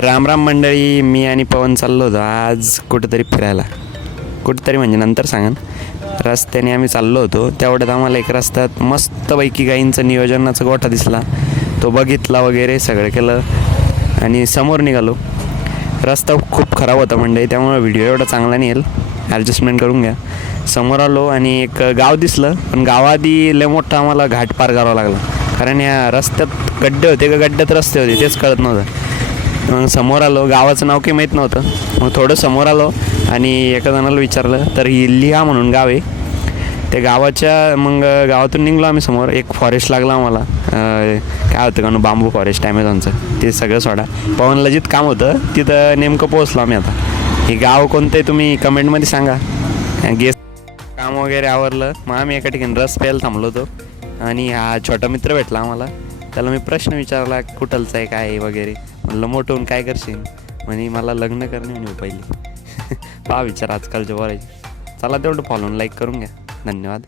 राम राम मंडळी, मी आणि पवन चाललो होतो आज कुठंतरी फिरायला. कुठंतरी म्हणजे नंतर सांगेन. रस्त्याने आम्ही चाललो होतो, तेवढ्यात आम्हाला एक रस्त्यात मस्तपैकी गाईंचं नियोजनाचा गोठा दिसला. तो बघितला वगैरे सगळं केलं आणि समोर निघालो. रस्ता खूप खराब होता मंडळी, त्यामुळे व्हिडिओ एवढा चांगला नाही येईल, ॲडजस्टमेंट करून घ्या. समोर आलो आणि एक गाव दिसलं, पण गावाआधी लय मोठा आम्हाला घाट पार करावा लागला, कारण या रस्त्यात गड्डे होते का गड्ड्यात रस्ते होते तेच कळत नव्हतं. मग समोर आलो, गावाचं नाव काही माहीत नव्हतं. मग थोडं समोर आलो आणि एका जणाला विचारलं तर लिहा म्हणून गाव आहे. त्या मग गावातून निघलो आम्ही. समोर एक फॉरेस्ट लागला आम्हाला, काय होतं का बांबू फॉरेस्ट ॲमेझॉनचं, ते सगळं सोडा. पवनला जिथं काम होतं तिथं नेमकं पोहोचलो आम्ही. आता हे गाव कोणतं आहे तुम्ही कमेंटमध्ये सांगा. गेस काम वगैरे आवरलं, मग आम्ही एका ठिकाणी रस प्यायला थांबलो होतो आणि हा छोटा मित्र भेटला आम्हाला. त्याला मी प्रश्न विचारला, कुठलचा आहे काय वगैरे. म्हणलं मोठं होऊन काय करशील, म्हणे मला लग्न करणे म्हणे पहिली. पहा विचार आजकालच्या बोलायचे. चला तेवढं फॉलो लाईक करून घ्या. धन्यवाद.